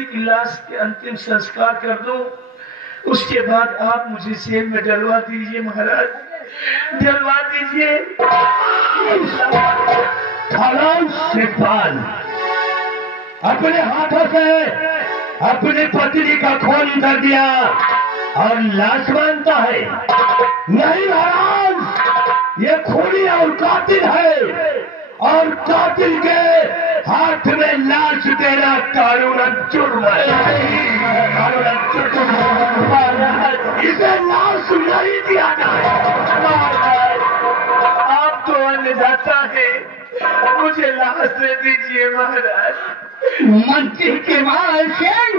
सुंदरी की लाश के अंतिम संस्कार कर दूं, उसके बाद आप मुझे जेल में डलवा दीजिए महाराज, डलवा दीजिए। शिवपाल अपने हाथों से अपनी पत्नी का खून कर दिया और लाश मानता है? नहीं महाराज, ये खूनी और कातिल है, और कातिल के हाथ में लाश देना कानूनन जुर्म है। इसे लाश नहीं दिया जाए। आप तो अन्नदाता है, मुझे लाश दे दीजिए महाराज। मंत्री के माल सिंह,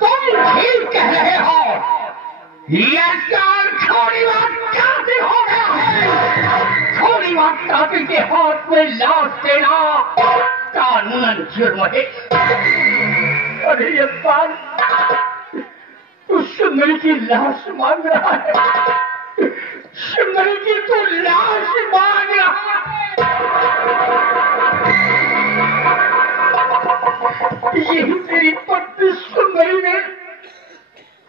तुम ठीक कह रहे हो, यह छोड़ीवाद कातिल हो गया है। छोड़ीवाद कातिल के हाथ में लाश देना कानूनन जुर्म है। अरे ये पान उस सुंदरी की लाश मांग रहा है, सुंदरी की तो लाश मांग रहा है। यही तेरी पत्नी सुंदरी ने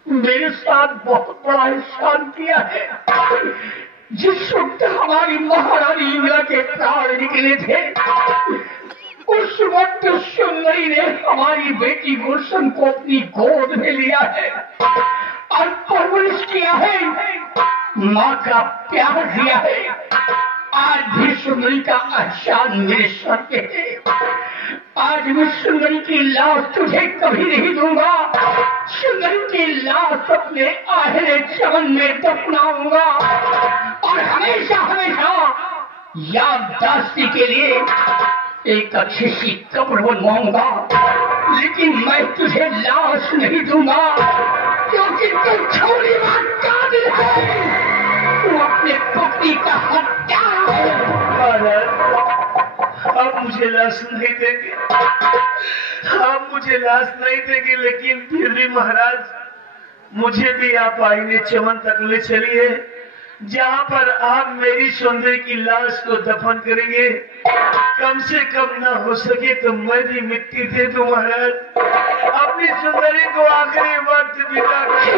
मेरे साथ बहुत बड़ा एहसान किया है। जिस वक्त हमारी महारानी इंदिरा के प्राण निकले थे, उस वक्त सुंदरी ने हमारी बेटी गुलशन को अपनी गोद में लिया है और परवरिश किया है, माँ का प्यार दिया है। आज भी सुंदरी का एहसान मेरे सर पे है। आज मैं सुंदरी की लाश तुझे कभी नहीं दूंगा। सुंदरी की लाश अपने आहरे चमन में दफनाऊंगा और हमेशा हमेशा याददाश्ती के लिए एक अच्छी सी कब्र बनवाऊंगा, लेकिन मैं तुझे लाश नहीं दूंगा, क्योंकि तू छोड़ीवाद कातिल है, तू अपने पति का हत्यारा है। आप मुझे लाश नहीं देंगे, आप मुझे लाश नहीं देंगे, लेकिन फिर भी महाराज मुझे भी आप आईने चमन तक ले चलिए, जहाँ पर आप मेरी सुंदरी की लाश को दफन करेंगे। कम से कम ना हो सके तो मैं भी मिट्टी दे दूं महाराज, अपनी सुंदरी को आखिरी वक्त बिता कर।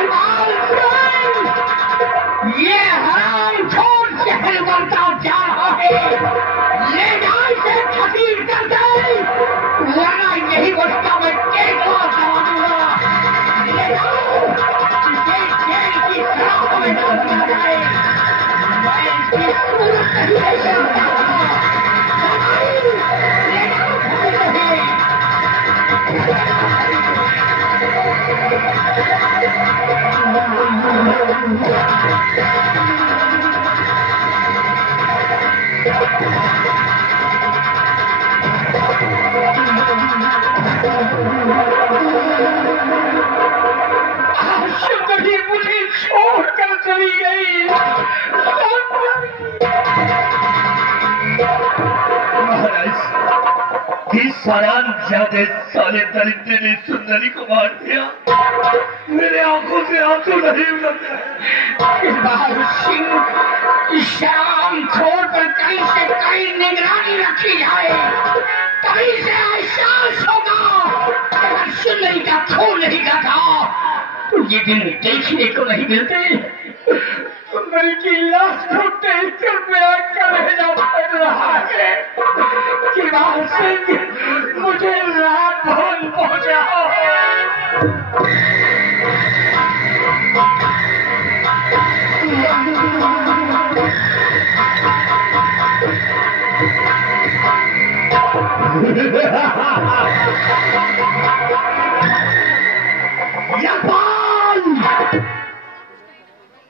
ये हराम छोड़ शहर बनता जा रहा है, ले जाए से खतीर कर दे, वरना यही बस्ता में केकड़ा दबा दूंगा। ले जाओ, इसे जेल की सराह में डाल दिया जाए। मैं इसकी सूरत नहीं ले सकता। ले सुंदरी मुझे छोड़कर चली गई। महाराज, इस सरान ज्यादा साले दरिद्र ने सुंदरी को मार दिया, मेरे आंखों से आंसू नहीं उतरते। सिंह, शाम छोड़ कर कहीं से कहीं निगरानी रखी जाए, कहीं से एहसास होगा अगर सुंदरी का खून नहीं था तो ये दिन देखने को नहीं मिलते। सुंदरी की लाश को देख कर मेरा कलेजा फट रहा है कि वहां से मुझे रात भवन पहुंचाओ।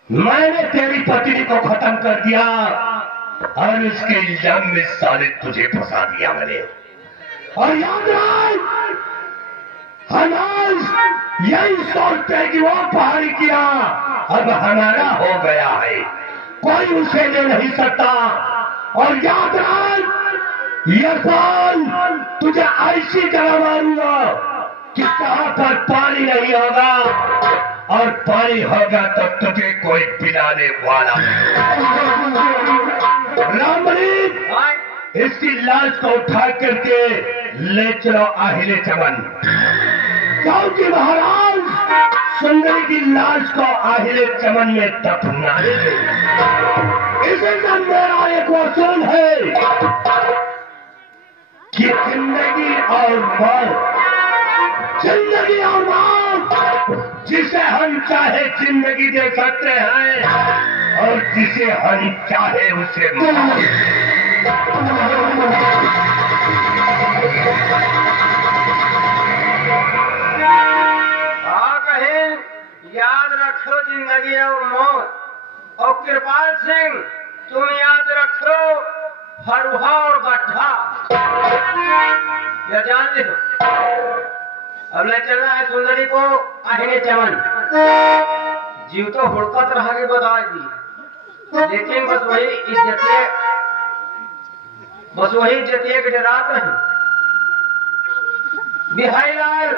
मैंने तेरी पत्नी को खत्म कर दिया और उसके इल्जाम में साले तुझे फंसा दिया मैंने। और याद रख, हम आज यही सोचते हैं कि वो पहाड़ी किया अब हमारा हो गया है, कोई उसे ले नहीं सकता। और याद रख, ये साल तुझे ऐसी जगह मारूंगा कि जहां पर पानी नहीं होगा, और पानी होगा तो तुझे कोई पिलाने वाला रामबली, इसकी लाश को उठा करके ले चलो आहिले चमन। क्योंकि महाराज सुंदरी की लाश को आहिरे चमन में दफनाने इसी का मेरा एक वसूल है कि जिंदगी और मौत, जिंदगी और मौत, जिसे हम चाहे जिंदगी दे सकते हैं और जिसे हम चाहे उसे मौत। याद रखो जिंदगी और मौत। और कृपाल सिंह तुम याद रखो फरुहा और गड्ढा, यह जान लो। अब ले चलना है सुंदरी को आहिने चमन। जीव तो हुड़कत रहा के बता दी, लेकिन बस वही इज्जतिया के डरात रही। बिहारी लाल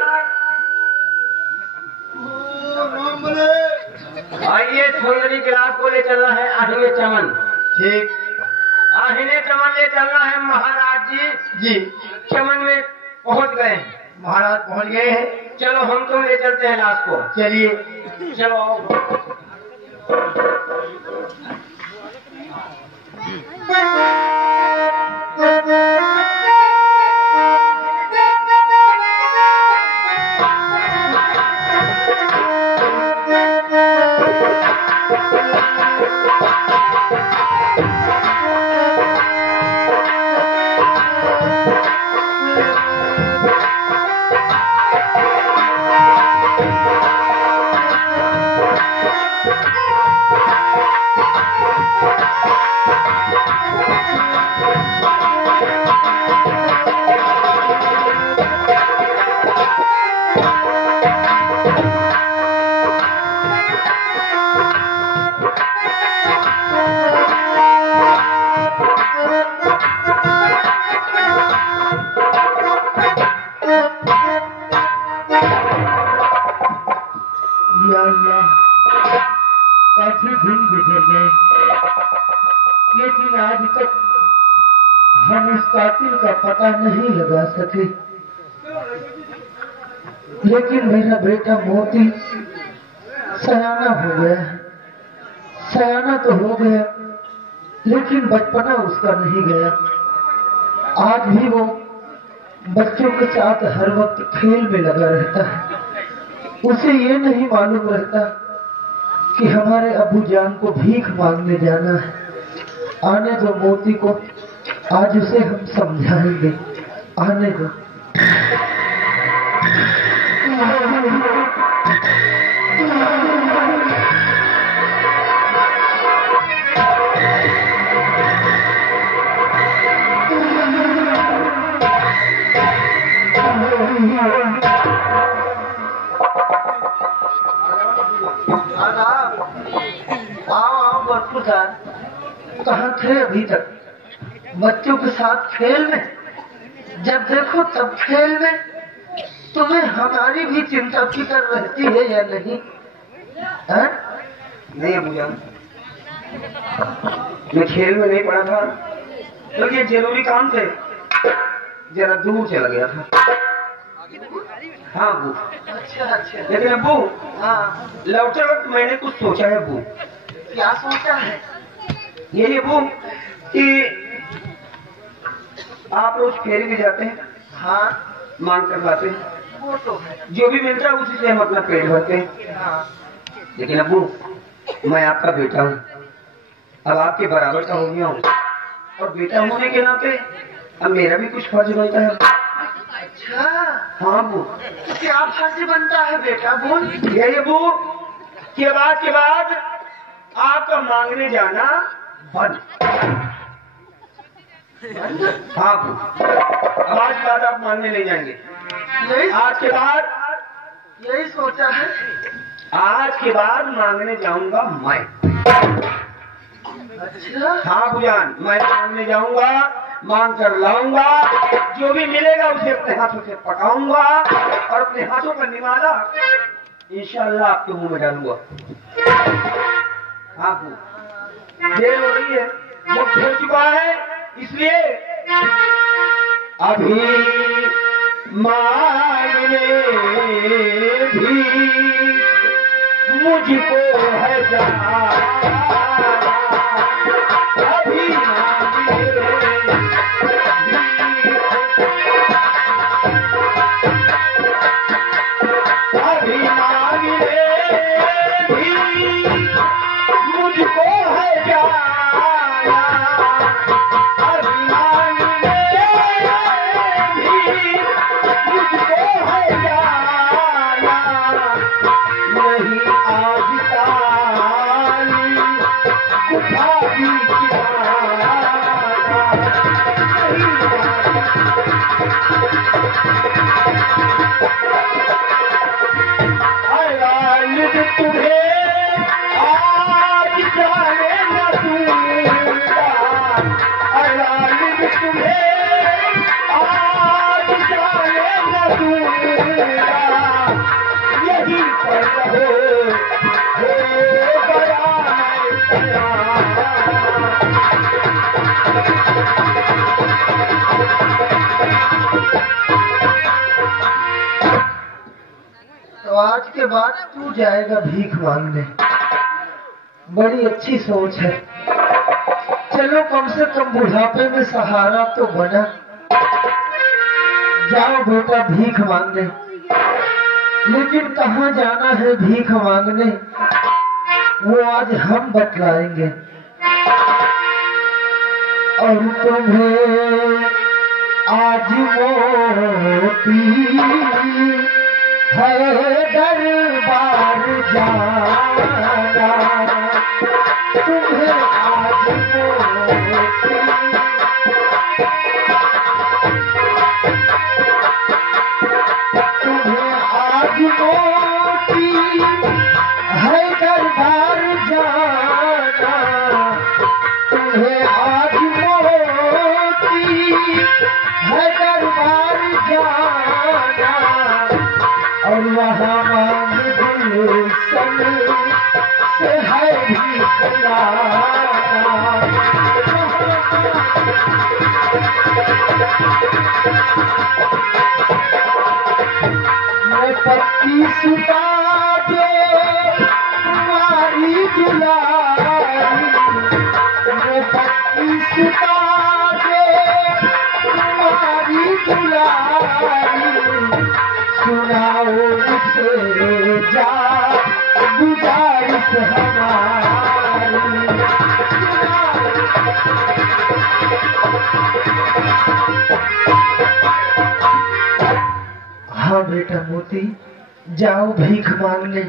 आइए, सुंदरी की लाश को ले चलना है आहिने चमन। ठीक, आहिने चमन ले चलना है महाराज जी। चमन में पहुंच गए हैं। महाराज पहुंच गए हैं। चलो हम तुम ले चलते हैं लाश को। चलिए, चलो आओ। काफी दिन गुजर गए, लेकिन आज तक हम उस कातिल का पता नहीं लगा सके। लेकिन मेरा बेटा मोती सयाना हो गया है। सयाना तो हो गया, लेकिन बचपना उसका नहीं गया। आज भी वो बच्चों के साथ हर वक्त खेल में लगा रहता है। उसे ये नहीं मालूम रहता कि हमारे अबू जान को भीख मांगने जाना है। आने दो मोती को, आज उसे हम समझाएंगे। आने दो। कहाँ थे अभी तक? बच्चों के साथ खेल में, जब देखो तब खेल में। तुम्हें हमारी भी चिंता फिक्र रहती है या नहीं? नहीं अबूजा, मैं खेल में नहीं पड़ा था, तो ये जरूरी काम थे, जरा दूर चला गया था। हाँ अबू। अच्छा। लेकिन अबू, हाँ, लौटते वक्त मैंने कुछ सोचा है अबू। क्या सोचा है? यही अबू कि आप रोज फेरी भी जाते हैं। हाँ, मांग कर लाते हैं, वो तो है। जो भी मिलता है उसी से हम अपना पेट भरते हैं। हाँ, लेकिन अबू, मैं आपका बेटा हूँ, अब आपके बराबर का हो गया हूँ, और बेटा होने के नाते अब मेरा भी कुछ फर्ज बनता है। अच्छा। हाँ अबू। क्या फर्ज बनता है बेटा? बोल। यही अबू के बाद आपका मांगने जाना बंद। हाँ अबू, अब आज के बाद आप मांगने नहीं जाएंगे। आज के बाद यही सोचा है। आज के बाद मांगने जाऊंगा मैं। अच्छा। हाँ बुजान, मैं मांगने जाऊंगा, मांग कर लाऊंगा, जो भी मिलेगा उसे अपने हाथों से पकाऊंगा और अपने हाथों का निवाला इंशाअल्लाह आपके मुंह में डालूंगा। हाँ देर हो रही है, वक्त हो चुका है, इसलिए अभी मांगने भी मुझको है जाना, अभी मांगे भी मुझको है जाना, अभी मांगे भी मुझको है जाना, नहीं आज काली गुफा की किनारा, नहीं तुम्हें आज जाने न दूंगा, तुम्हें आज जाने न दूंगा, यही पर रहो बड़ा तो आज के बाद तू जाएगा भीख मांगने। बड़ी अच्छी सोच है। चलो कम से कम बुढ़ापे में सहारा तो बना। जाओ बेटा भीख मांगने। लेकिन कहाँ जाना है भीख मांगने, वो आज हम बतलाएंगे। और तुम्हें आज मोती है दरबार जाना, तुम्हें आज मोती है दरबार जाना, तुम्हें आज मोती है दरबार जाना, और वहाँ मांग गुलशन से है भीख लाना। मैं पत्ती सुता दो तुम्हारी दुलारी, मैं पत्ती सुता दो तुम्हारी दुलारी, सुनाओ मुझसे जा गुजारिश हमारी। हाँ बेटा मोती, जाओ भीख मांगने।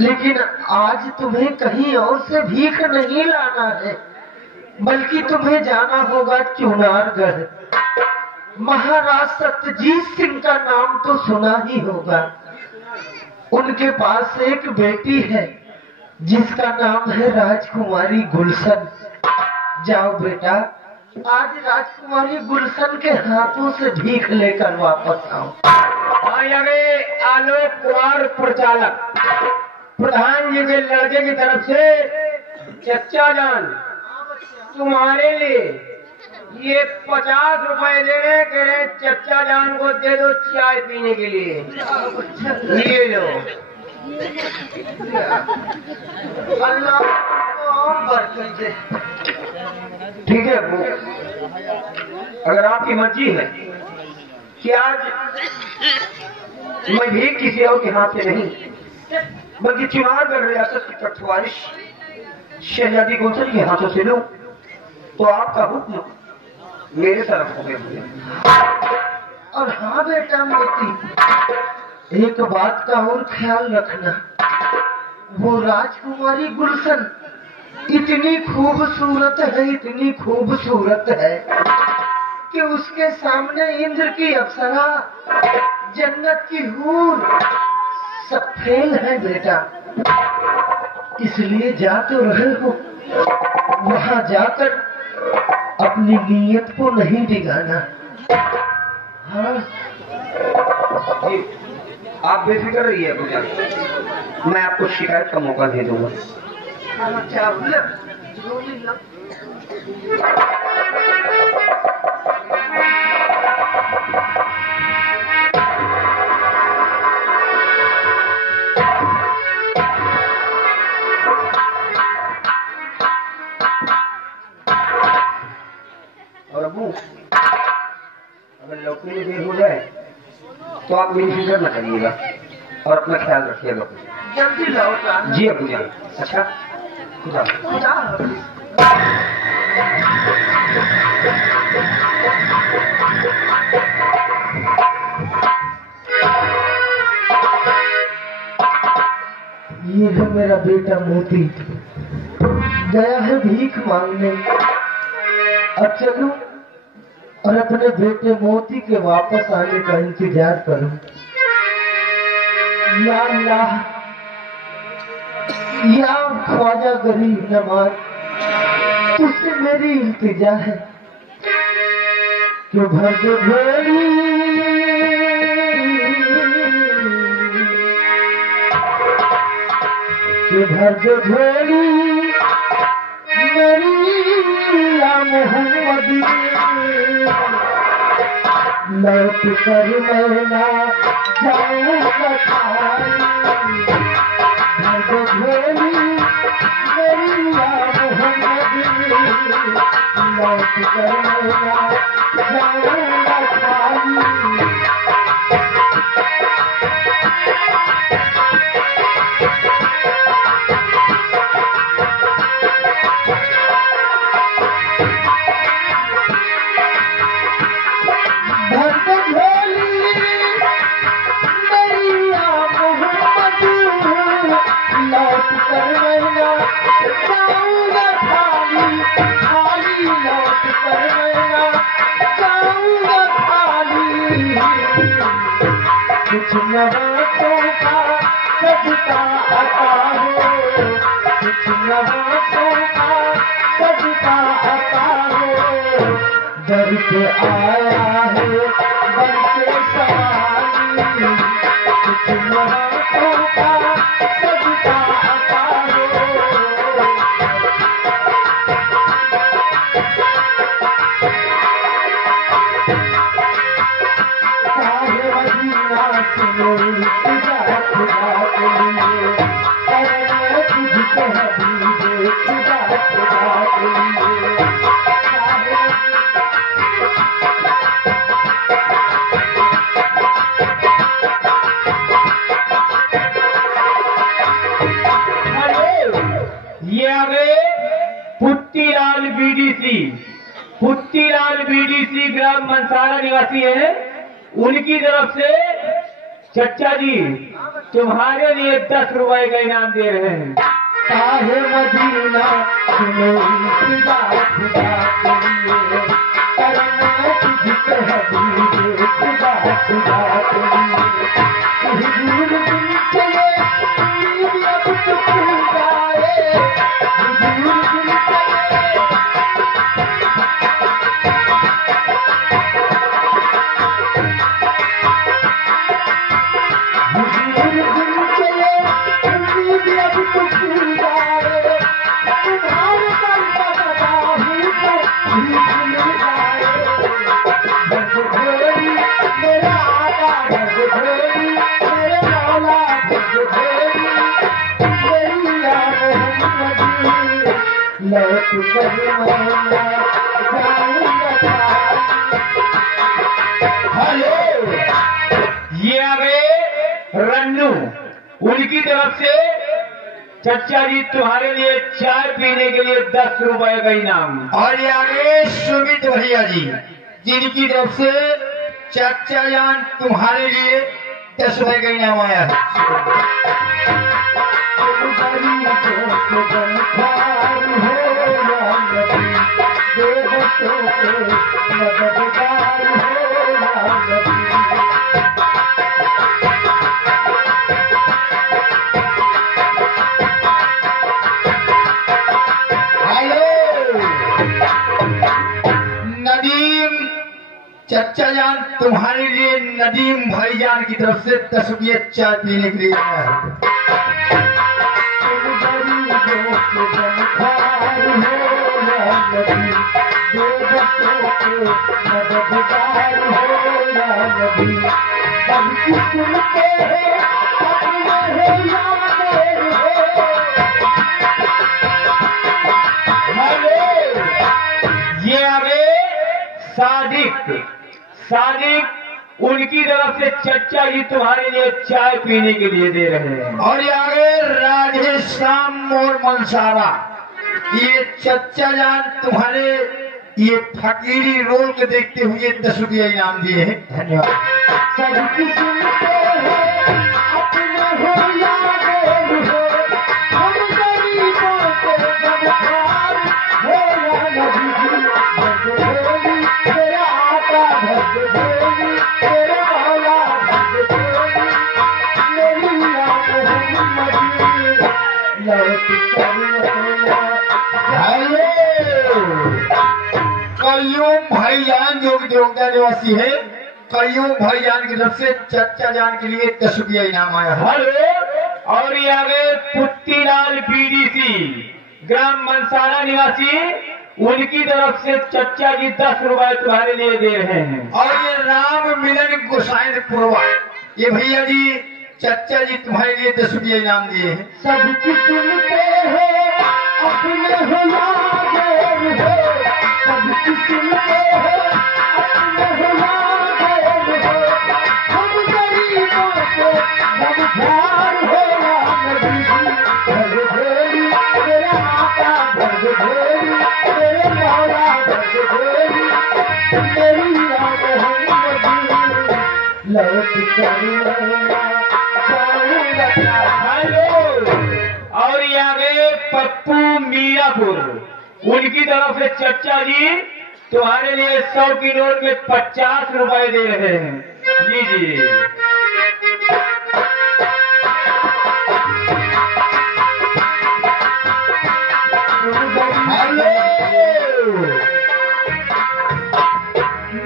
लेकिन आज तुम्हें कहीं और से भीख नहीं लाना है, बल्कि तुम्हें जाना होगा चुनारगढ़। महाराज सत्यजीत सिंह का नाम तो सुना ही होगा। उनके पास एक बेटी है जिसका नाम है राजकुमारी गुलशन। जाओ बेटा, आज राजकुमारी गुलशन के हाथों से भीख लेकर वापस आओ। अरे आलोक कुमार प्रचालक प्रधान जी के लड़के की तरफ से चच्चा जान तुम्हारे लिए ये 50 रुपए दे रहे, कह रहे चच्चा जान को दे दो चाय पीने के लिए। ये लो। अल्लाह और बरकत दे। ठीक है अबू, अगर आपकी मर्जी है कि आज मैं भी किसी और के हाथ से नहीं बल्कि चुनारगढ़ रियासत की पटवारिश शहजादी गुलशन के हाथों से लूं, तो आपका हुक्म मेरे तरफ हो गया। और हाँ बेटा मोती, एक बात का और ख्याल रखना, वो राजकुमारी गुलशन इतनी खूबसूरत है, इतनी खूबसूरत है कि उसके सामने इंद्र की अप्सरा, जन्नत की हूर सब फेल है बेटा। इसलिए जा तो रहे हो, वहां जाकर अपनी नीयत को नहीं बिगाना। हाँ जी, आप बेफिक्र रहिए भैया, मैं आपको शिकायत का मौका दे दूंगा। आप मेरी फिक्र न करिएगा और अपना ख्याल रखिएगा। जल्दी लाओ जान। जी अबू जान। अच्छा ये है मेरा बेटा मोती, गया है भीख मांगने। अब चलूं और अपने बेटे मोती के वापस आने का इंतजार करूं। या अल्लाह, या ख्वाजा गरीब नवाज, तुझसे मेरी इल्तिजा है कि भर दे झोली, कि भर दे झोली मेरी या मोहम्मद, लौट कर मैं ना जाऊंगा खाली। भर दे झोली मेरी या मोहम्मद, लौट कर मैं ना जाऊंगा खाली। कुछ नवाज़ों का सदका आता हो, कुछ नवाज़ों का सदका आता हो, दर पे आया है बन के सवारी। कुछ नवाज़ों का सदका आता हो। पुट्टीलाल बीडीसी ग्राम मनसारा निवासी है। उनकी तरफ से चचा जी तुम्हारे लिए 10 रुपए का इनाम दे रहे हैं। साहे मदीना सुनो खुदा खुदा के लिए, करना तुझको हबीबे खुदा खुदा के लिए। हुजूर बिन चले ईद अब तो खुदाए, हुजूर बिन चले ये आ गए रन्नू। उनकी तरफ से चचा जी तुम्हारे लिए चाय पीने के लिए 10 रुपए का इनाम। और ये आ गए सुमित भैया जी, जिनकी तरफ से चचा जान तुम्हारे लिए 10 रुपए का इनाम आया है। नदीम चचा जान तुम्हारे लिए नदीम भाईजान की तरफ से 10 रुपये चाय पीने के लिए आया है। ये आ गए सादिक। सादिक उनकी तरफ से चच्चा जी तुम्हारे लिए चाय पीने के लिए दे रहे हैं। और ये आगे राधेश्याम मोर मनसारा, ये चच्चा जान तुम्हारे ये फकीरी रोल को देखते हुए 10 रुपया इनाम दिए हैं। धन्यवाद। सबकी सुनते हो अपने हो या गैर हो, हम गरीबों को गमखार हो या नबी जी, भगोली तेरा आका, भगोली तेरा मौला, भगोली मेरी आंख मोहम्मदी लौट कईयों भाईजान जो जोगदा निवासी है, कईयों भाईजान की तरफ से चच्चा जान के लिए 10 रुपया इनाम आया है। हेलो। और ये आगे पुत्तीलाल बीडीसी ग्राम मनसारा निवासी, उनकी तरफ से चच्चा जी 10 रुपए तुम्हारे लिए दे रहे हैं। और ये राम मिलन गोसाइन पुरवा, ये भैया जी चच्चा जी तुम्हारे लिए 10 रुपया इनाम दिए हैं। सबकी सुनते हो अपने हो या गैर हो, सबकी सुनते हो अपने हो या गैर हो, हम गरीबों को गमखार हो या नबी जी, भगोली तेरा आका, भगोली तेरे मौला, भगोली मेरी आंख मोहम्मदी लौट कर हेलो। और ये आगे पप्पू मीरापुर, उनकी तरफ से चच्चा जी तुम्हारे लिए 100 की नोट में 50 रुपए दे रहे हैं। लीजिए।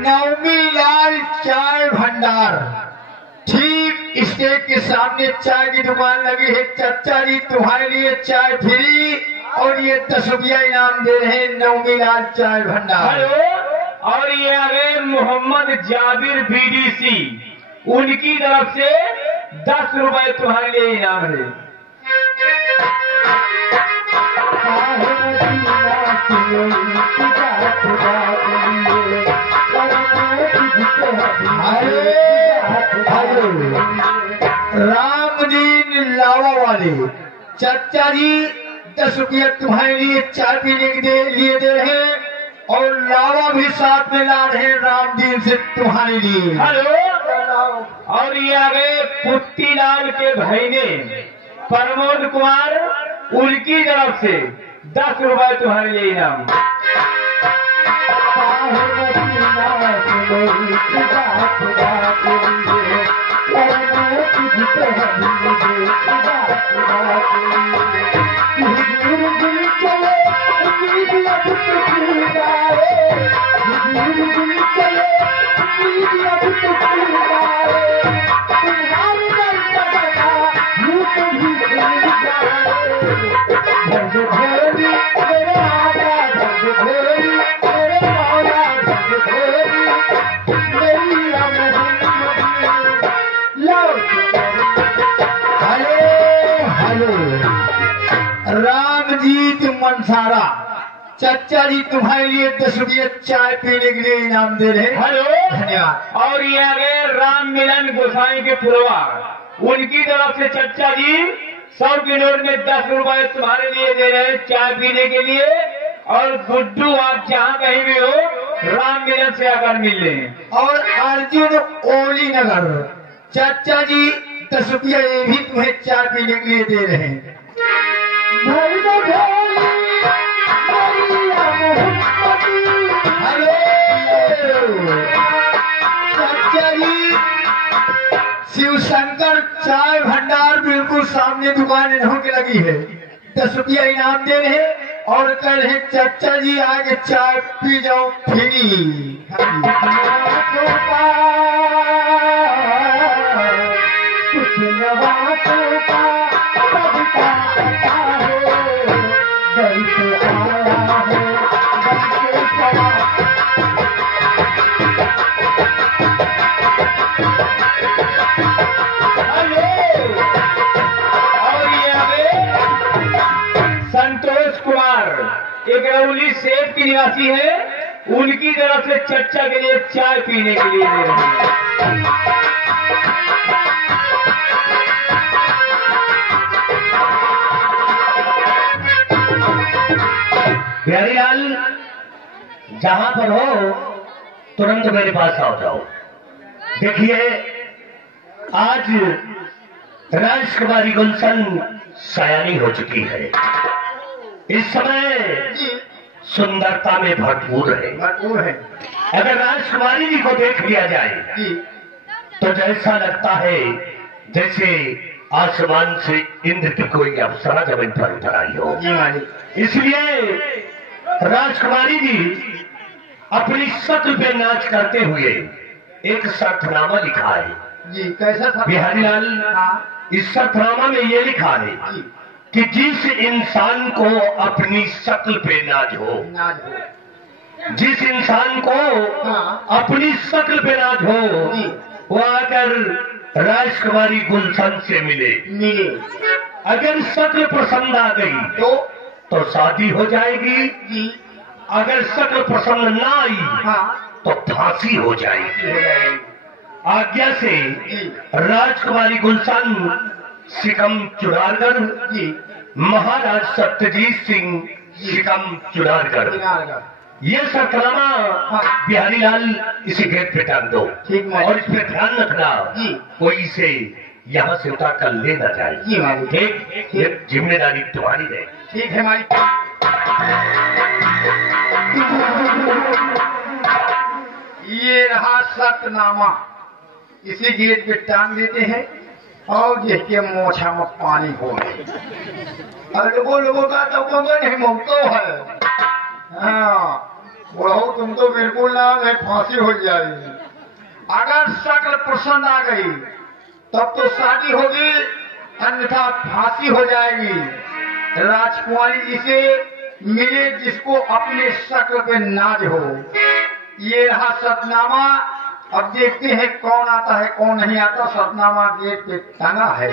नवमी लाल चाय भंडार, ठीक स्टेज के सामने चाय की दुकान लगी है। चच्चा जी तुम्हारे लिए चाय फ्री और ये 10 रुपया इनाम दे रहे हैं, नवमी लाल चाय भंडार। हेलो। और ये आगे मोहम्मद जाबिर बीडीसी, उनकी तरफ से 10 रुपए तुम्हारे लिए इनाम है। रामदीन लावा वाले चच्चा जी 10 रुपया तुम्हारे लिए चाय पीने के लिए दे रहे हैं, और लावा भी साथ में ला रहे हैं रामदीन से तुम्हारे लिए। हेलो। और ये आगे पुत्तीलाल के भाई ने प्रमोद कुमार, उनकी तरफ से 10 रुपए तुम्हारे लिए इनाम। रामजीत मनसारा, चच्चा जी तुम्हारे लिए 10 रुपये चाय पीने के लिए इनाम दे रहे हैं। हेलो। धन्यवाद। और ये आगे राम मिलन गोसाई के पुरवा, उनकी तरफ से चच्चा जी 100 की नोट में 10 रुपए तुम्हारे लिए दे रहे हैं चाय पीने के लिए। और गुड्डू, आप जहाँ कहीं भी हो, राम मिलन से आकर मिल लें। और अर्जुन ओली नगर, चच्चा जी 10 रुपया ये भी तुम्हें चाय पीने के लिए दे रहे हैं। चच्चा जी शिव शंकर चाय भंडार बिल्कुल सामने दुकान इन्हों की लगी है, 10 रुपया इनाम दे रहे हैं और कह रहे हैं चच्चा जी आगे चाय पी जाओ फ्री। संतोष कुमार एक रौली सेठ की निवासी है, उनकी तरफ से चच्चा के लिए चाय पीने के लिए दे रहे हैं। बिहारीलाल, जहां पर हो तुरंत मेरे पास आ जाओ। देखिए, आज राजकुमारी गुलशन सयानी हो चुकी है। इस समय सुंदरता में भरपूर है। भरपूर है अगर राजकुमारी जी को देख लिया जाए जी। तो जैसा लगता है जैसे आसमान से इंद्र की कोई अप्सरा जमीन पर उतर आई हो। जी मालिक। इसलिए राजकुमारी जी अपनी शक्ल पे नाच करते हुए एक शर्तनामा लिखा है। जी कैसा था बिहारीलाल, हाँ इस शर्तनामा में ये लिखा है जी। कि जिस इंसान को अपनी शक्ल पे नाज हो, नाज हो। जिस इंसान को हाँ। अपनी शक्ल पे नाज हो, जी। वो आकर राजकुमारी गुलशन से मिले। मिले अगर शक्ल पसंद आ गई तो शादी हो जाएगी। जी। अगर शक्ल पसंद ना आई हाँ तो फांसी हो जाएगी। हो जाएगी। आज्ञा से जी। राजकुमारी गुलशन सिकम चुनारगढ़, जी। महाराज सत्यजीत सिंह सिकम चुनारगढ़। बिहारगढ़। ये शर्तनामा हाँ। बिहारीलाल इसी गेट पे टांग दो। ठीक मालिक। और इस पे ध्यान रखना जी। कोई इसे यहाँ से उतार कर ले ना जाए। जी मालिक। ठीक, ये जिम्मेदारी तुम्हारी है। ठीक है मालिक। ये रहा शर्तनामा, इसी गेट पे टांग देते हैं और जिसके मोछा में पानी हो गए। और लोगों का तो कंगन है, मुमको है। हाँ बुढ़ो, तुम तो बिल्कुल ना है, फांसी हो जाएगी। अगर शक्ल पसंद आ गई तब तो शादी होगी, अन्यथा फांसी हो जाएगी। राजकुमारी जी से मिले जिसको अपने शक्ल पे नाज हो। ये रहा शर्तनामा। अब देखते हैं कौन आता है कौन नहीं आता। शर्तनामा गेट पे टंगा है।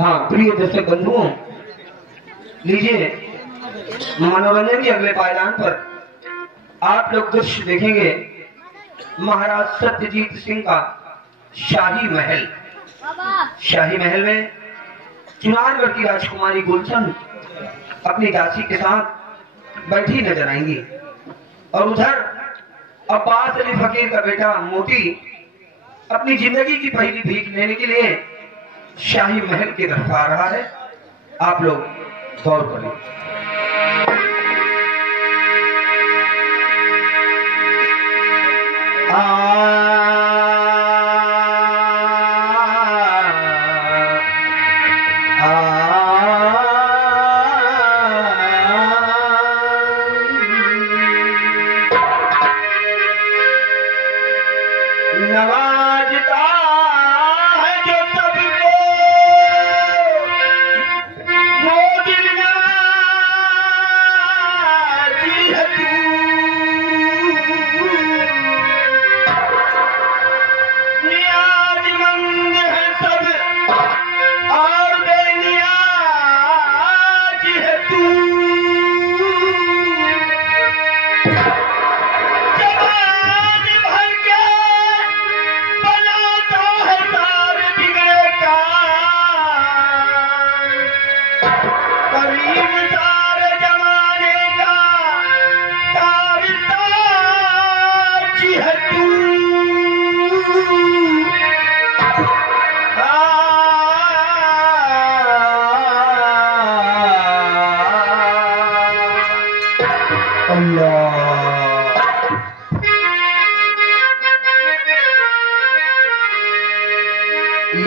हाँ प्रिय दर्शक बंधुओं, लीजिए मनोरंजन के अगले पायदान पर आप लोग दृश्य देखेंगे महाराज सत्यजीत सिंह का शाही महल। शाही महल में चुनारगढ़ की राजकुमारी गुलशन अपनी दासी के साथ बैठी नजर आएंगी और उधर अब्बास अली फकीर का बेटा मोती अपनी जिंदगी की पहली भीख लेने के लिए शाही महल की तरफ आ रहा है। आप लोग गौर करें। नवाजता है जो सबको वो दिल नाजी है तू। नियाजमंद है सब और बेनियाज है तू। जवान भर के बनाता है सारे बिगड़े काम। करीम सारे जमाने का ताज है तू।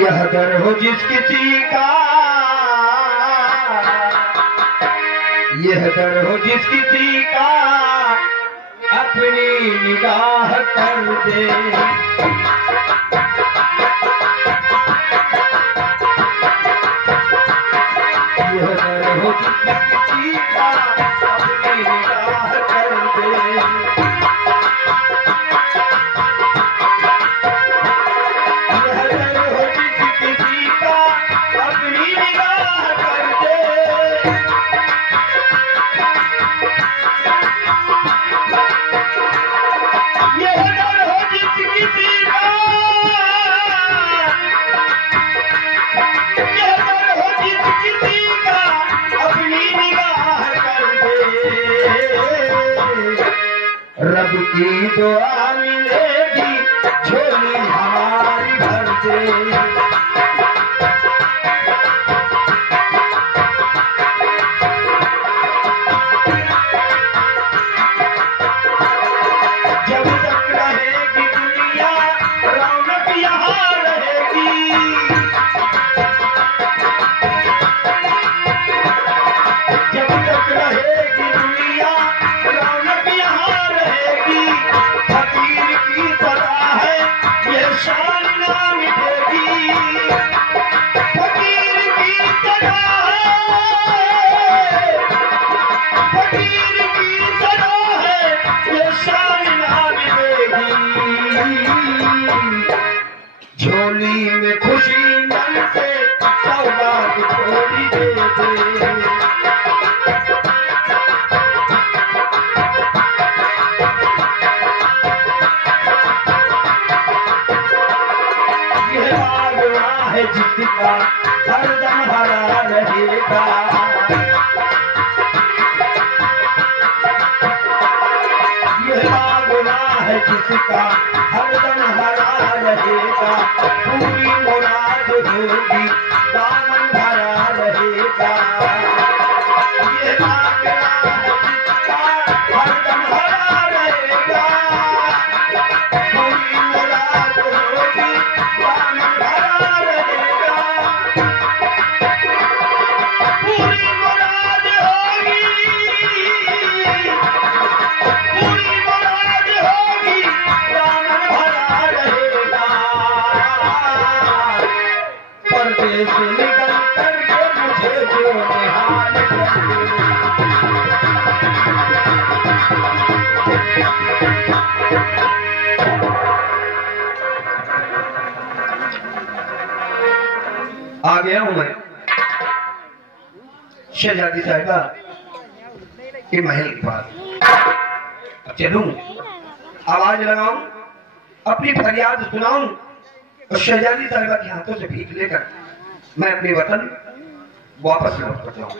यह दर हो जिस किसी का, यह दर हो जिस किसी का अपनी निगाह कर दे। यह दर हो जिस किसी का अपनी निगाह कर दे। यह दर हो जिस की दुआ मिलेगी, झोली हमारी भर दे। जब तक रहेगी दुनिया रौनक यहाँ रहेगी, जब तक रहेगी दुनिया रौनक यहाँ रहेगी। फकीर की तरह है ये शान ना मिटेगी, फकीर की तरह है, फकीर की तरह है ये शान ना मिलेगी। झोली में खुशी मन से सौगात थोड़ी दे दे। ये बागवा है जिसका हरदम हरा रहेगा, ये बागवा है जिसका हरदम हरा रहेगा। पूरी मुराद होगी दामन भरा रहेगा, ये बागवा है जिसका हरदम हरा रहेगा। पूरी मुराद होगी दामन भरा रहेगा, पूरी मुराद होगी, पूरी मुराद होगी दामन भरा रहेगा। पर्दे से निकल करके मुझे जो निहाल करे, आ गया हूं मैं शहजादी साहिबा के महल के पास। अब चलूं, आवाज लगाऊं, अपनी फरियाद सुनाऊं और शहजादी साहिबा के हाथों से भीख लेकर मैं अपने वतन वापस लौट कर जाऊं।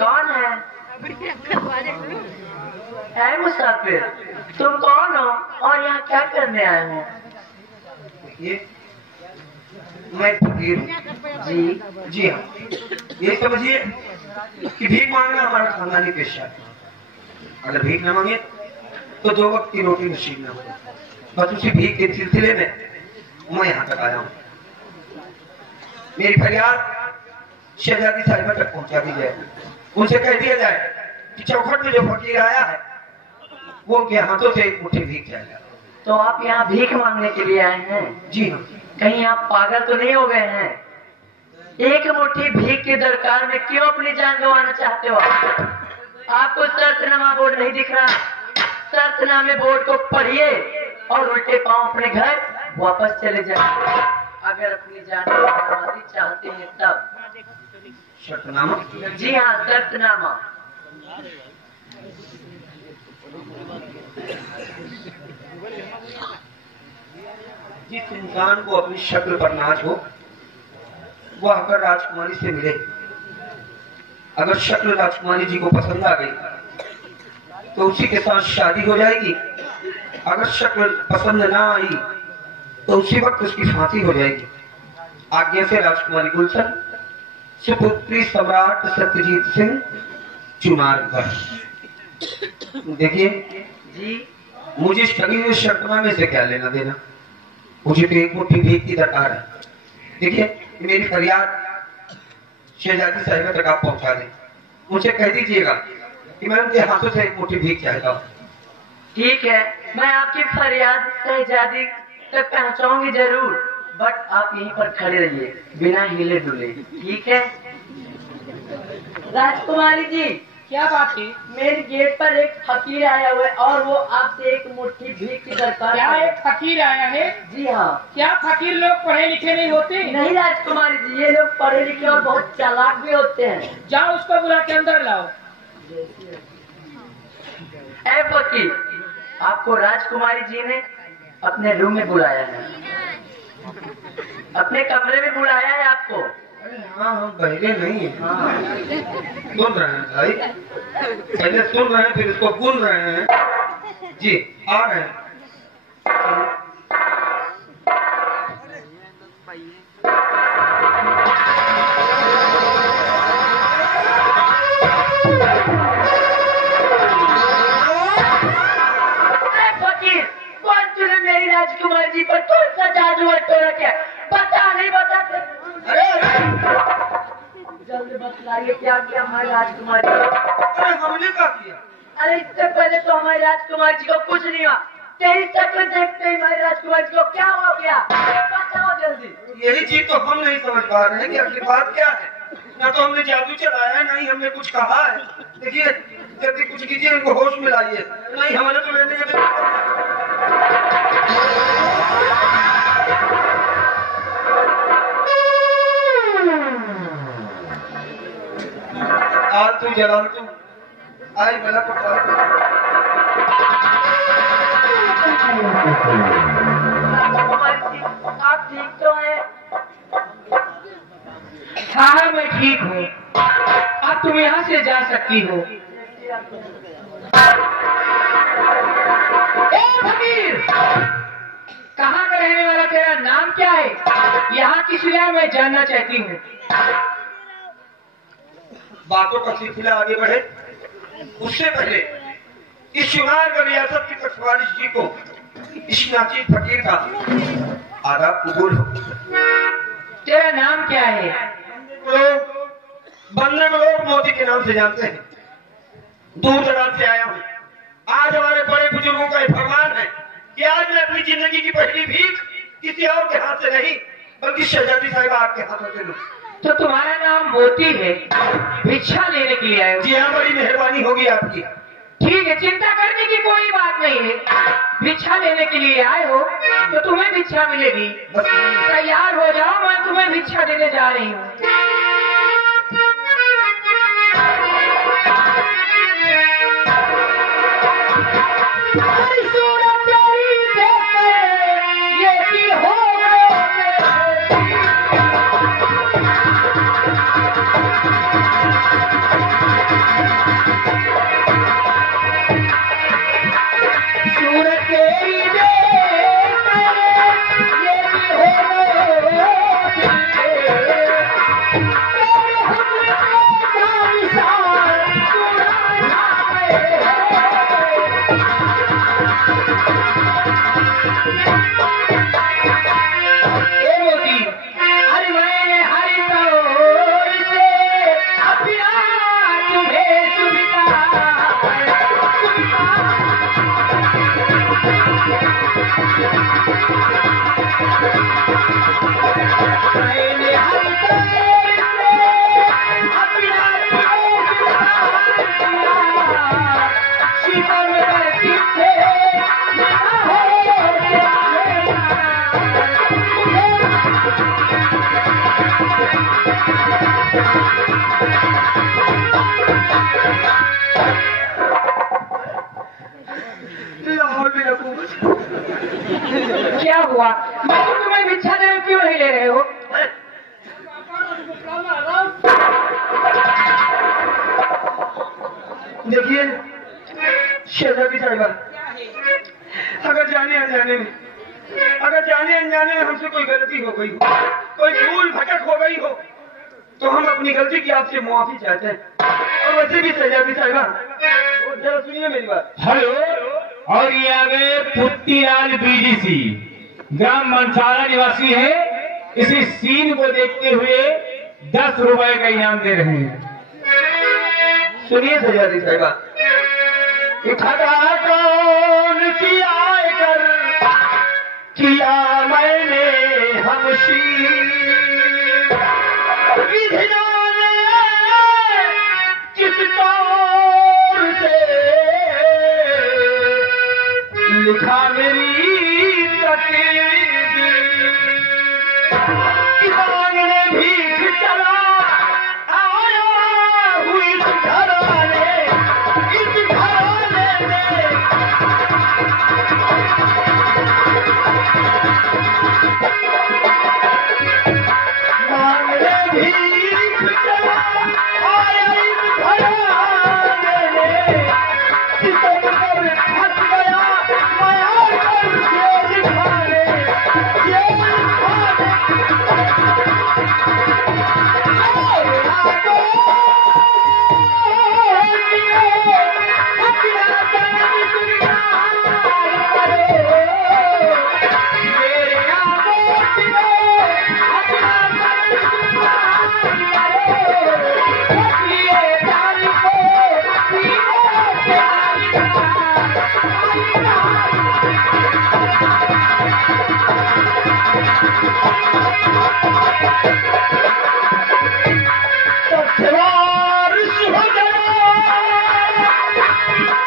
कौन है? है मुसाफिर, तुम कौन हो और यहाँ क्या करने आए हो? ये मैं फकीर हूं। जी जी हाँ, ये समझिए कि भीख मांगना हमारा खानदानी पेशा है। अगर भीख न मांगे तो 2 वक्त की रोटी नसीब न हो। बस उसी भीख के सिलसिले में मैं यहाँ तक आया हूँ। मेरी फरियाद शहजादी साहिबा तक पहुंचा दी जाए, उनसे कह दिया जाए कि चौखट में जो फकीर आया है वो उनके हाथों से एक मुट्ठी भीख जाएगा। तो आप यहाँ भीख मांगने के लिए आए हैं? जी हाँ। कहीं आप पागल तो नहीं हो गए हैं? एक मुट्ठी भीख की दरकार में क्यों अपनी जान गंवाना चाहते हो? आपको शर्तनामा बोर्ड नहीं दिख रहा? शर्तनामे बोर्ड को पढ़िए और उल्टे पांव अपने घर वापस चले जाए। अगर अपनी जान गंवाना चाहते हैं तब। शर्तनामा? जी हाँ, शर्तनामा। जिस इंसान को अपनी शक्ल पर नाज हो वह अगर राजकुमारी से मिले, अगर शक्ल राजकुमारी जी को पसंद आ गई तो उसी के साथ शादी हो जाएगी। अगर शक्ल पसंद ना आई तो उसी वक्त उसकी फांसी हो जाएगी। आज्ञा से राजकुमारी गुलशन, सुपुत्री सम्राट सत्यजीत सिंह चुनारगढ़। देखिए जी, मुझे ठगी हुए शर्तनामे से क्या लेना देना, मुझे तो एक मुट्ठी भीख की दरकार है। देखिए मेरी फरियाद शहजादी साहिबा तक आप पहुंचा दें, मुझे कह दीजिएगा कि मैं उनके हाथों से एक मुट्ठी भीख चाहता हूँ। ठीक है, मैं आपकी फरियाद शहजादी तक पहुंचाऊंगी जरूर, बट आप यहीं पर खड़े रहिए बिना हिले डुले, ठीक है? राजकुमारी जी, क्या बात है? मेरे गेट पर एक फकीर आया हुआ है और वो आपसे एक मुट्ठी भीख की दरकार क्या है। एक फकीर आया है? जी हाँ। क्या फकीर लोग पढ़े लिखे नहीं होते? नहीं राजकुमारी जी, ये लोग पढ़े लिखे और बहुत चालाक भी होते हैं। जाओ उसको बुला के अंदर लाओ। ऐ फकीर, आपको राजकुमारी जी ने अपने रूम में बुलाया है, अपने कमरे में बुलाया है आपको। अरे हाँ, हम बहरे नहीं है। सुन रहे हैं भाई, पहले सुन रहे हैं फिर इसको सुन रहे हैं जी। आ रहे हैं। राजकुमार जी पर कौन सा जादू और टोना क्या पता नहीं, बताते। अरे जल्दी बतलाइए क्या किया हमारे राजकुमार जी। अरे हमने क्या किया? अरे इससे पहले तो हमारे राजकुमार जी को कुछ नहीं हुआ, तेरी शक्ल देखते ही हमारे राजकुमार जी को क्या हो गया, बताओ जल्दी। यही चीज तो हम नहीं समझ पा रहे हैं कि आखिर बात क्या है। ना तो हमने जादू चलाया है, ना ही हमने कुछ कहा है। देखिए जल्दी कुछ कीजिए, इनको होश में लाइए। नहीं हमने तो लेने के आज तू जलाल तू आई मेरा पकड़ा। आप ठीक तो हैं? हाँ मैं ठीक हूँ, अब तुम यहाँ से जा सकती हो। ए फकीर, कहाँ का रहने वाला, तेरा नाम क्या है? यहाँ किस लिए मैं जानना चाहती हूँ। बातों का सिलसिला आगे बढ़े उससे पहले इस शुमार का रियासत की पटवारी जी को इस नाचिज फकीर का आदाब कबूल हो। तेरा नाम क्या है? लोग बंदे को लोग मोदी के नाम से जानते हैं। दूर दराज से आया हूँ। आज हमारे बड़े बुजुर्गों का फरमान है कि आज मैं अपनी जिंदगी की पहली भीख किसी और के हाथ से नहीं बल्कि शहजादी साहिबा आपके हाथों से लूं। तो तुम्हारा नाम मोती है, भिक्षा लेने के लिए आए हो? जी हाँ, बड़ी मेहरबानी होगी आपकी। ठीक है, चिंता करने की कोई बात नहीं है। भिक्षा लेने के लिए आए हो तो तुम्हें भिक्षा मिलेगी। तैयार हो जाओ, मैं तुम्हें भिक्षा देने जा रही हूँ। क्या हुआ? मैं तो तुम्हें भिक्षा देने क्यों नहीं ले रहे हो? देखिए शहजादी साहिबा, अगर जाने अनजाने में हमसे कोई गलती हो गई हो, कोई भूल भटक हो गई हो, तो हम अपनी गलती की आपसे मुआफी चाहते हैं। और वैसे भी शहजादी साहिबा, जरा सुनिए मेरी बात। हेलो, और ये आ गए पुत्तीलाल बीडीसी, ग्राम मनसारा निवासी है। इसी सीन को देखते हुए 10 रुपए का इनाम दे रहे हैं। सुनिए शहजादी साहिबा, खड़ा कौन सी आकर किया मैंने हमशी, विधिया ने किस तौर से लिखा मेरी तकदीर, किसान ने भीख चला आया हुई इस घराने में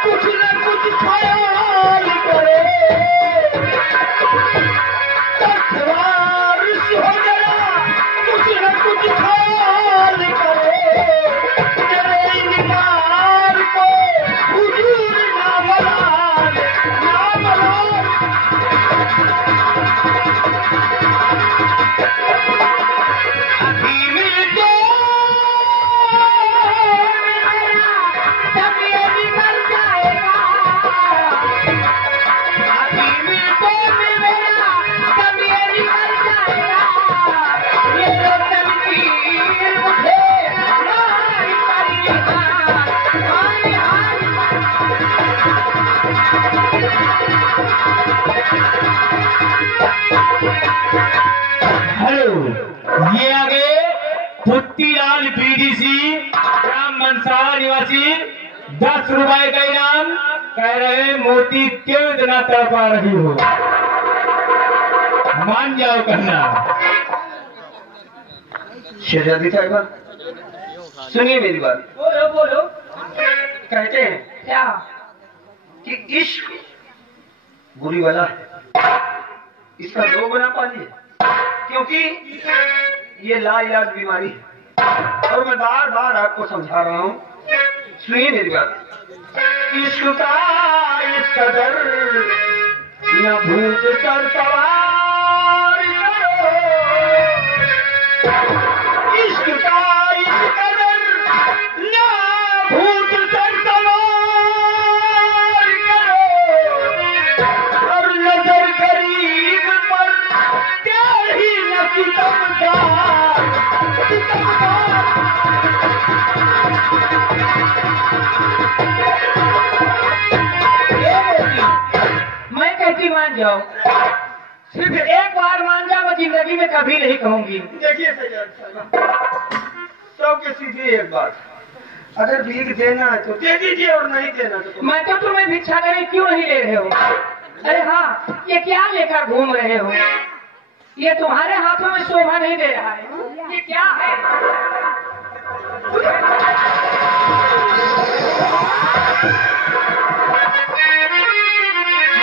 कुछ न कुछ ख्याल करे, तत्वारिश हो गया, कुछ न कुछ ख्याल करे, तेरे इनकार को हुजूर ना मलाल, ना मलाल। अभी मिलते तब ये निकल जाएगा, अभी मिलते मेरा तब ये निकल जाएगा, ये तो तनकीर मुझे मारी पड़ी, हाय हाय। हेलो, ये आगे पुत्तीलाल बीडीसी ग्राम मनसारा निवासी 10 रुपए का इनाम। कह रहे मोती क्यों इतना तड़पा रही हो, मान जाओ कहना। शहजादी साहिबा सुनिए मेरी बात। बोलो बोलो। कहते हैं क्या? कि इश्क बुरी वाला है, इसका दो गुना पालिए, क्योंकि ये लाइलाज बीमारी है। और मैं बार बार आपको समझा रहा हूँ, सुनिए मेरी बात। इश्क का इस कदर न भूत कर सवार करो, इश्क का इस कदर न भूत कर सवार करो, और नजर करीब पर तेरी न सितमगार, सितमगार। मैं कहती मान जाओ, सिर्फ एक बार मान जाओ, मैं जिंदगी में कभी नहीं कहूंगी। देखिए शहजादी साहिबा, सबके सीधे एक बात, अगर भीख देना है तो दे दीजिए, और नहीं देना तो मैं तो तुम्हें भिक्षा देने क्यों नहीं ले रहे हो? अरे हाँ, ये क्या लेकर घूम रहे हो? ये तुम्हारे हाथों में शोभा नहीं दे रहा है। ये क्या है?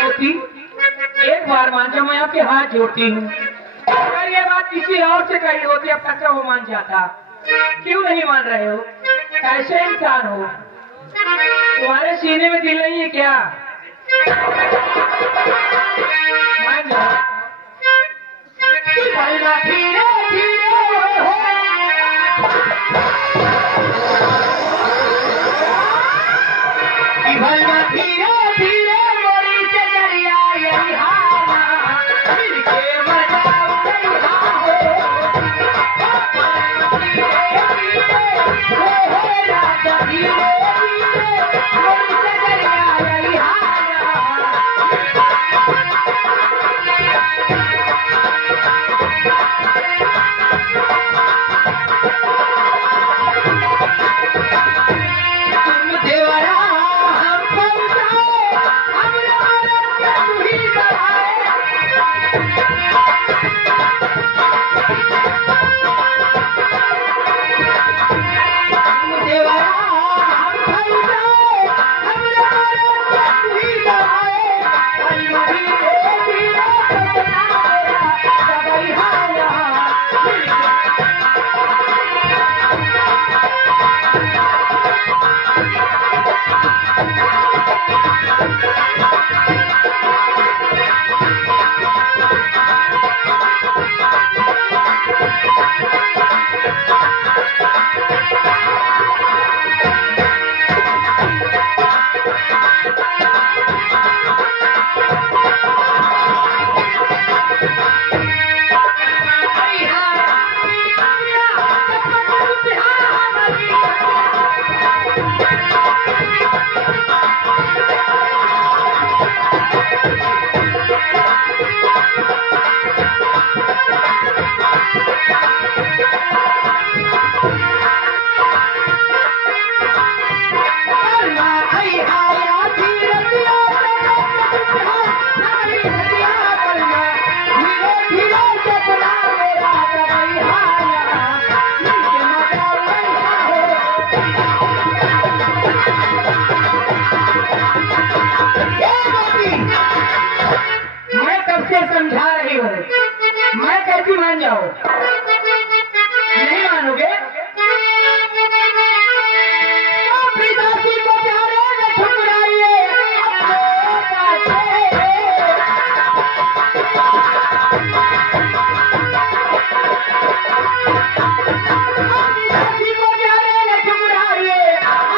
मोती, एक बार मान जाओ, मैं आपके हाथ जोड़ती हूँ। अगर ये बात किसी और से कही होती अब तक वो मान जाता। क्यों नहीं मान रहे हो? कैसे इंसान हो? तुम्हारे सीने में दिल नहीं है क्या? मान जाओ। धीरे धीरे धीरे धीरे मोरी से दरिया यही हाना, मिल के मजा नहीं हो, राजा धीरे धीरे मोरी से दरिया यही हाना। तुम देवरा हम पहुंचाओ, हमरे आदत के तू ही बढ़ाए। तुम देवरा हम पहुंचाओ, हमरे आदत के तू ही बढ़ाए। धीरे धीरे सपना मेरा सबई हाया, मान जाओ। नहीं मानोगे तो पिताजी को प्यारे न ठुकराइए पिताजी को प्यारे न ठुकराइए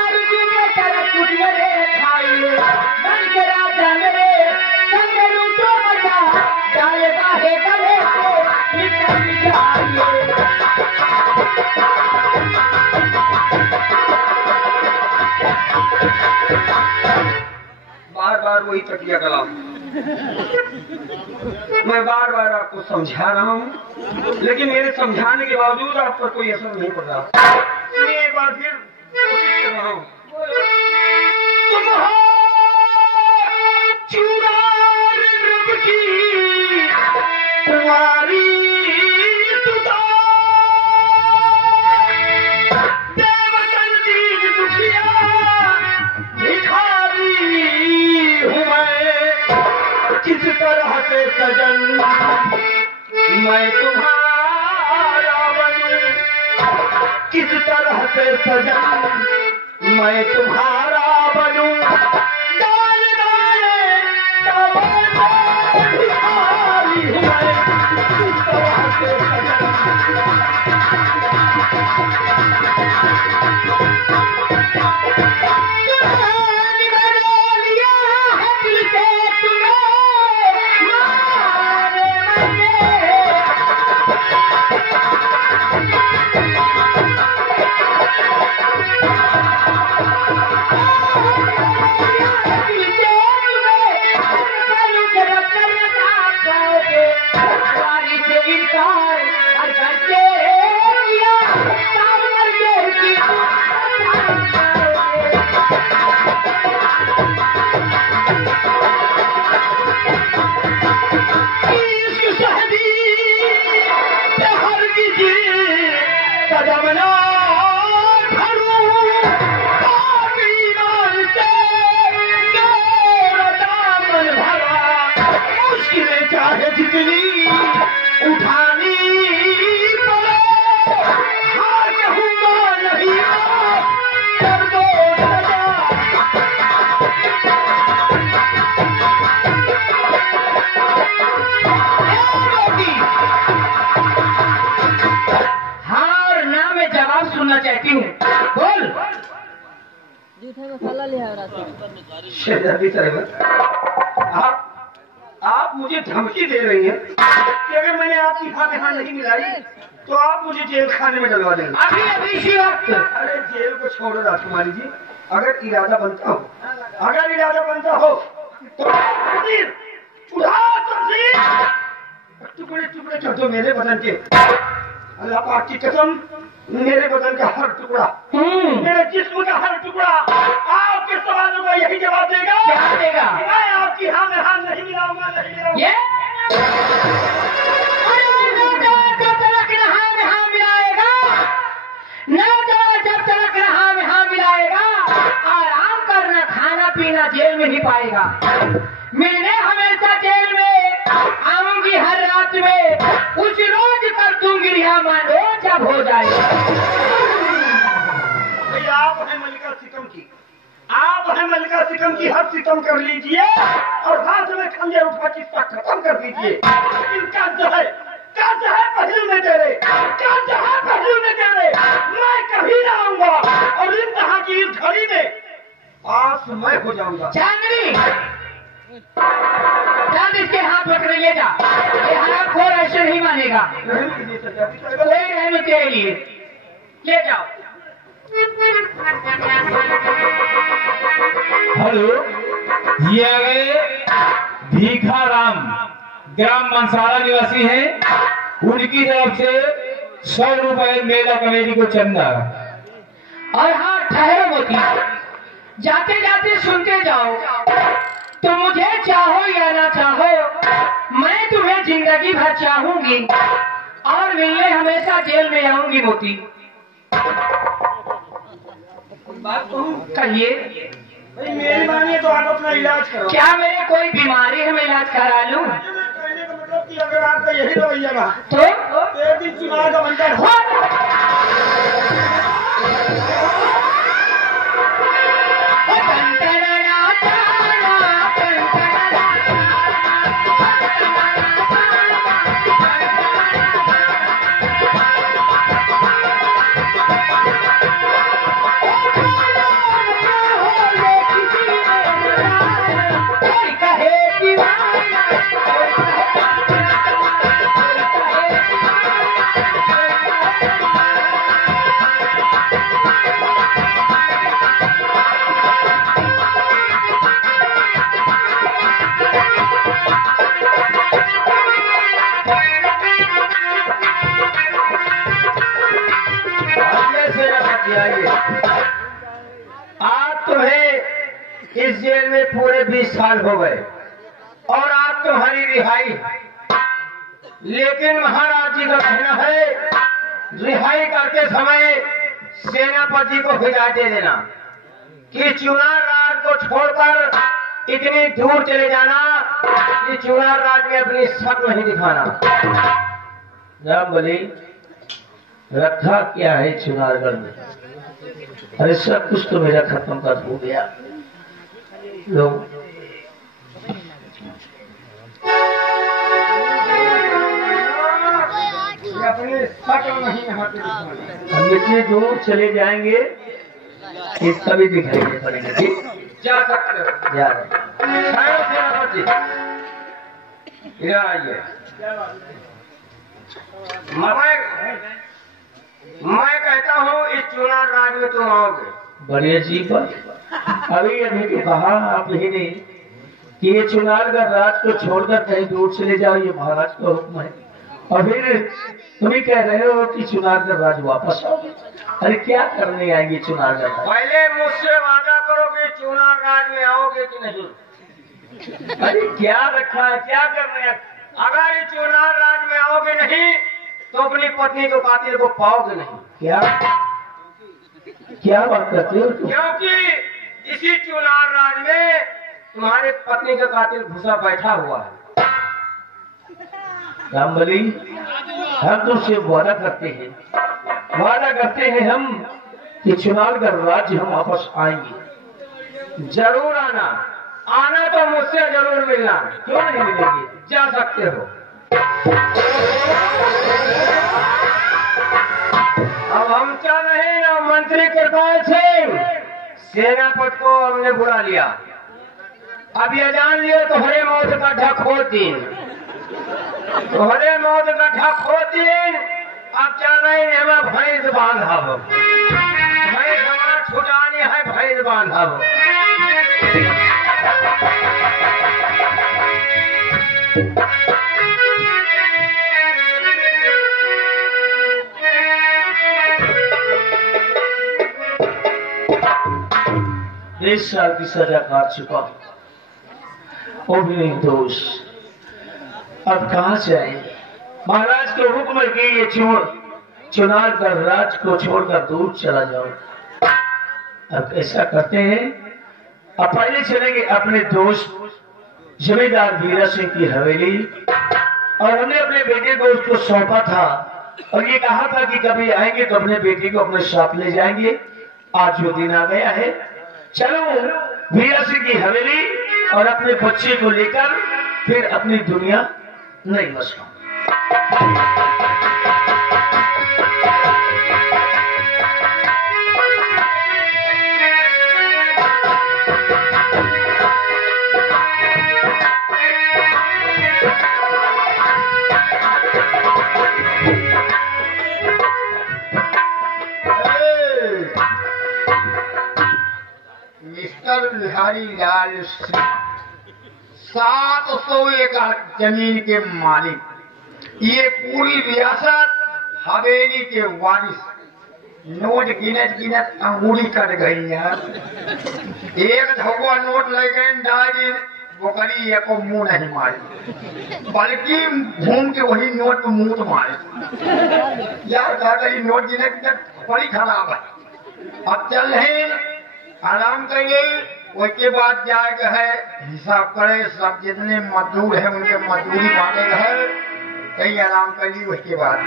अर्जुन में तरफ कुछ मेरे खाइए बन के राजा मेरे संग लूटो मजा डालेगा है गले को निकल जाइए। बार बार वही तकिया कलाम मैं बार बार आपको समझा रहा हूँ, लेकिन मेरे समझाने के बावजूद आप पर कोई असर नहीं पड़ रहा। इसलिए एक बार फिर कोशिश कर रहा हूँ। तुम हो चुरार रब की कुंवारी सुधा, देवतन दीन दुखिया भिखारी हूँ मैं, किस तरह से सजन मैं तुम्हारा बनूं, किस तरह से सजन मैं तुम्हारा बनूं, दाल दाले भिखारी हूँ मैं, किस तरह से सजन। चाहती हूँ बोल मसाला लिया आप मुझे धमकी दे रही हैं कि अगर मैंने आपकी हाथ में हाथ नहीं मिलाई तो आप मुझे जेल खाने में डलवा देंगे। अभी अभी इसी वक्त। अरे जेल को छोड़ो राजकुमारी जी, अगर इरादा बनता हो तो टुकड़े टुकड़े कर दो मेरे बदन के। अल्लाह पाक की कसम, मेरे बदन का हर टुकड़ा, मेरे जिस्म का हर टुकड़ा आपके सवालों का यही जवाब देगा। क्या देगा? मैं आपकी हाँ में हाँ नहीं मिलाऊंगा, नहीं मिलाऊंगा। जब तक हाँ में हाँ मिलाएगा, जब तक हाँ में हाँ मिलाएगा, आराम करना खाना पीना जेल में ही पाएगा। मिलने हमेशा जेल में आऊंगी हर रात में, उस रोज कर दूंगी रिहा मानो जब हो जाएगा। भैया आप हैं मलिका सिकम की, आप हैं मलिका सिकम की, हर सिकम कर लीजिए और हाथ में खंजर उठा किस्सा खत्म कर दीजिए। इनका जो है पहलू में तेरे, पहलू में तेरे मैं कभी ना आऊंगा और इन तरह की इस घड़ी में पास मैं हो जाऊंगा। चांदनी चांद इसके हाथ पकड़ ले जा, ये हरामखोर ऐसे नहीं मानेगा। कोई रहमत तेरे लिए, ले जाओ। हेलो, ये आ गए भीखाराम, ग्राम मनसारा निवासी हैं, उनकी तरफ से 100 रुपए मेला कमेटी को चंदा। और हाँ ठहरो मोती, जाते जाते सुनते जाओ, तो मुझे चाहो या ना चाहो मैं तुम्हें जिंदगी भर चाहूंगी और मिलने हमेशा जेल में आऊंगी मोती। बात कहूं? कहिए। भाई मेरी मानिए तो आप अपना इलाज करो। क्या मेरे कोई बीमारी है मैं इलाज करा लूं? कहने का मतलब कि अगर आपका यही रवैया रहा तो एक दिन चुनाव का मंदिर हो आप तुम्हें इस जेल में पूरे 20 साल हो गए और आज तुम्हारी रिहाई, लेकिन महाराज जी का कहना है रिहाई करते समय सेनापति को हिदायत दे देना कि चुनार राज को छोड़कर इतनी दूर चले जाना कि चुनार राज में अपनी शक नहीं दिखाना। राम बली रखा क्या है चुनारगढ़ में? अरे सब कुछ तो मेरा खत्म कर हो गया। लोग अपने शक्ल नहीं हम इतने दूर चले जाएंगे कि तभी दिखाई पड़ेंगे। ठीक जा सकते हो, जा आइए। मैं कहता हूँ इस चुनाव राज में तुम आओगे। बड़ी अजीब बात, अभी तो कहा आप ही नहीं कि ये चुनारगढ़ राज को छोड़कर कहीं दूर चले जाओ, ये महाराज का हुक्म है, और फिर तुम ही कह रहे हो कि चुनारगढ़ राज वापस आओगे। अरे क्या करने आएंगे चुनारगढ़? पहले मुझसे वादा करो कि चुनार राज में आओगे कि नहीं। अरे क्या रखा है, क्या करने? अगर ये चुनार राज में आओगे नहीं तो अपनी पत्नी को कातिल को पाओगे नहीं। क्या बात करते हो? क्योंकि इसी चुनार राज में तुम्हारे पत्नी का कातिल घुसा बैठा हुआ है। रामबली हम तुमसे वादा करते हैं हम कि चुनारगढ़ राज्य हम वापस आएंगे। जरूर आना तो मुझसे जरूर मिलना। क्यों नहीं मिलेंगे? जा सकते हो। अब हम क्या नहीं ना मंत्री कृपाल सिंह सेनापति को हमने बुला लिया। अब ये जान लियो तुम्हारे मौत का ढक हो दिन, तुम्हारे मौत का ढक हो दिन। अब क्या नहीं हमें भैंस बांधा हो, भैंस हमारा छुटानी है, भैंस बांधा हो। बीस साल की सजा काट चुका वो भी निर्दोष। अब कहाँ जाए? महाराज के हुक्म है कि ये चुनारगढ़ राज को छोड़कर दूर चला जाओ। अब ऐसा करते हैं, अब पहले चलेंगे अपने दोस्त जमींदार वीरा सिंह की हवेली, और हमने अपने बेटे को उसको सौंपा था और ये कहा था कि कभी आएंगे तो अपने बेटे को अपने साथ ले जाएंगे। आज वो दिन आ गया है। चलो वीरा सिंह की हवेली और अपने बच्चे को लेकर फिर अपनी दुनिया नहीं बसाओ। मिस्टर बिहारी लाल सिंह 700 एकड़ जमीन के मालिक, ये पूरी रियासत हवेली के वारिस। नोट गिनत गिनत अंगूरी कट गई यार। एक धौवा नोट ले गए दादी बोकरी को मुंह नहीं मारी, बल्कि घूम के वही नोट में मुंह मारे। यार दादा ये नोट गिनत गिनत बड़ी खराब है। अब चल रहे आराम करेंगे, उसके बाद जाएगा है हिसाब करे, सब जितने मजदूर है उनके मजदूरी बांटेगा है, कहीं आराम कर ली उसके बाद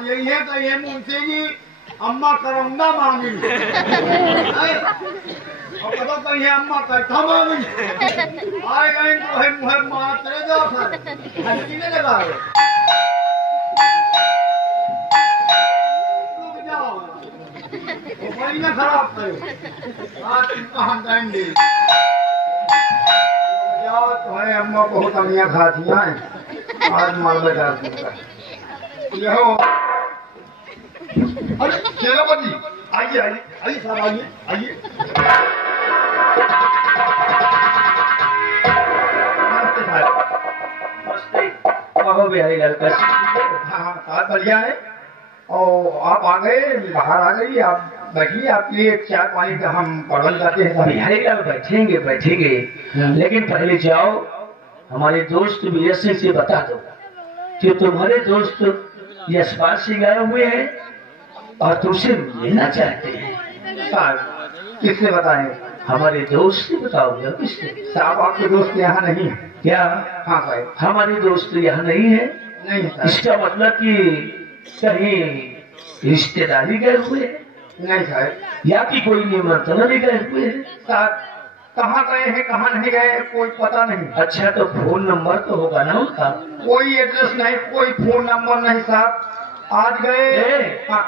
यही है तो ये मुंशी जी अम्मा करौंदा मांगी और पता कहीं अम्मा कैसा मांगी आए गए तो है मुहे मारे जाओ सर हल्की ने लगा रुक जाओ वही ना खराब करो आज हम जाएंगे जाओ तो है अम्मा बहुत अमियाँ खाती हैं आज माल बजा दूंगा यहो अरे सेनापति आइए आइए आइए साहब आइए आइए नमस्ते साहब नमस्ते कहो बिहारी लाल का हाँ साहब बढ़िया है और आप आ गए बाहर आ गई आप बैठिए आपके लिए चाय पानी का हम प्रबंध करते हैं साहब बिहारी लाल बैठेंगे बैठेंगे लेकिन पहले जाओ हमारे दोस्त वीर सिंह से बता दो कि तुम्हारे दोस्त यशपाल सिंह आए हुए हैं और तुमसे मिलना चाहते हैं। साहब किसने बताए हमारे दोस्त से बताओगे किसने? साहब आपके दोस्त यहाँ नहीं है क्या? हाँ साहब हमारे दोस्त यहाँ नहीं है। नहीं इसका मतलब कि कहीं रिश्तेदारी गए हुए हैं नहीं साहब या कि कोई निमंत्रण भी गए हुए हैं। साहब कहाँ गए हैं कहाँ नहीं गए कोई पता नहीं। अच्छा तो फोन नंबर तो होगा ना उनका? कोई एड्रेस नहीं कोई फोन नंबर नहीं साहब आज गए हाँ।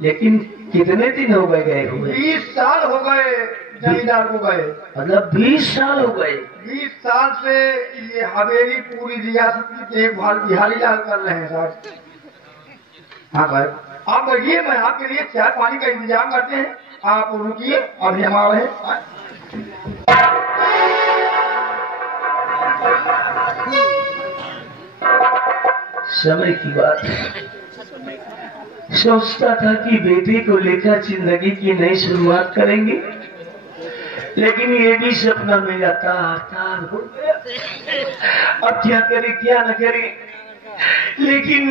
लेकिन कितने दिन हो गए हुए? 20 साल हो गए जमींदार को गए। मतलब 20 साल हो गए। 20 साल से ये हवेली पूरी रियासत की देखभाल बिहारी लाल कर रहे हैं साहब। हाँ भाई आप बैठिए मैं आपके लिए चाय पानी का इंतजाम करते हैं आप रुकिए अभी हम आ रहे हैं। समय की बात है सोचता था कि बेटे को लेकर जिंदगी की नई शुरुआत करेंगे लेकिन ये भी सपना मेरा तार हो गया। अब क्या करे क्या न करे लेकिन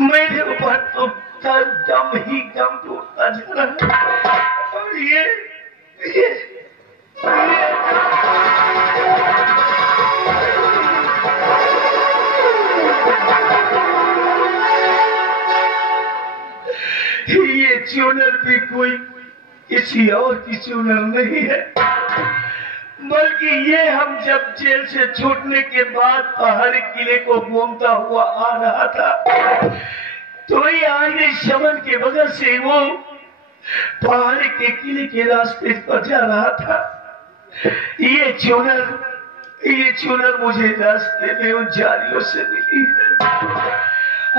मेरे ऊपर तो दम ही दम टूटता जा रहा है। और ये च्यूनर भी कोई किसी और की च्यूनर नहीं है बल्कि ये हम जब जेल से छूटने के बाद पहाड़ी किले को घूमता हुआ आ रहा था तो ये आगे शमन के बगल से वो पहाड़ी के किले के रास्ते पर जा रहा था। ये च्यूनर मुझे रास्ते में उन जारियों से मिली है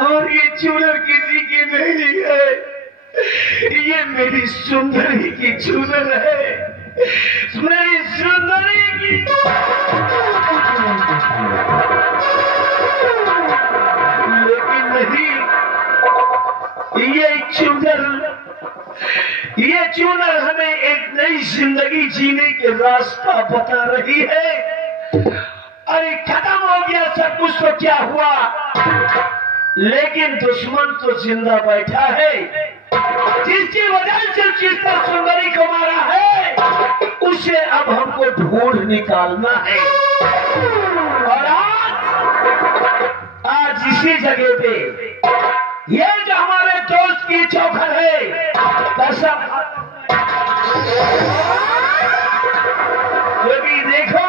और ये च्यूनर किसी की नहीं है। ये मेरी सुंदरी की चूनर है मेरी सुंदरी की। लेकिन नहीं ये चूनर हमें एक नई जिंदगी जीने के रास्ता बता रही है। अरे खत्म हो गया सब कुछ तो क्या हुआ लेकिन दुश्मन तो जिंदा बैठा है जिसकी वजह से चित्ता सुंदरी को मारा है उसे अब हमको ढूंढ निकालना है। और आज इसी जगह पे ये जो हमारे दोस्त की चौखट है कसम ये भी देखो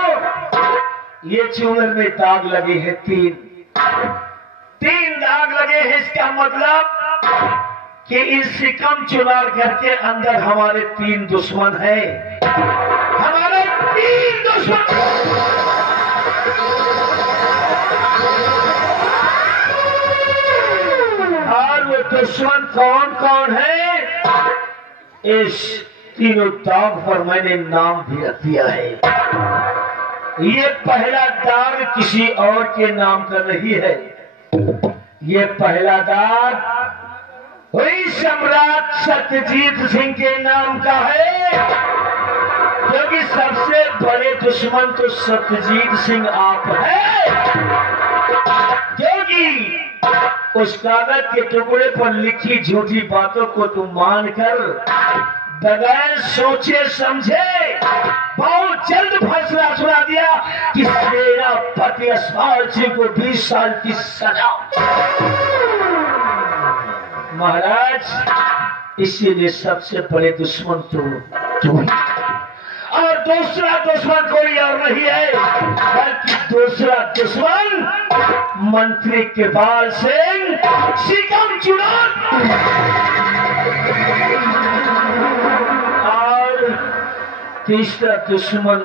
ये चूनर में दाग लगे हैं तीन दाग लगे हैं। इसका मतलब कि इस सिकम चुनाव घर के अंदर हमारे 3 दुश्मन है हमारे 3 दुश्मन। और वो दुश्मन कौन कौन है इस तीनों दाग पर मैंने नाम भी रख दिया है। ये पहला दाग किसी और के नाम का नहीं है। ये पहला दाग वही सम्राट सत्यजीत सिंह के नाम का है, क्योंकि सबसे बड़े दुश्मन तो सत्यजीत सिंह आप है, क्योंकि उस कागज के टुकड़े पर लिखी झूठी बातों को तुम मानकर बगैर सोचे समझे बहुत जल्द फैसला सुना दिया कि सेनापति यशपाल सिंह को 20 साल की सजा। महाराज, इसीलिए सबसे बड़े दुश्मन तो ही, और दूसरा दुश्मन कोई और नहीं है, बल्कि दूसरा दुश्मन मंत्री कृपाल सिंह सीकम चुनाव, और तीसरा दुश्मन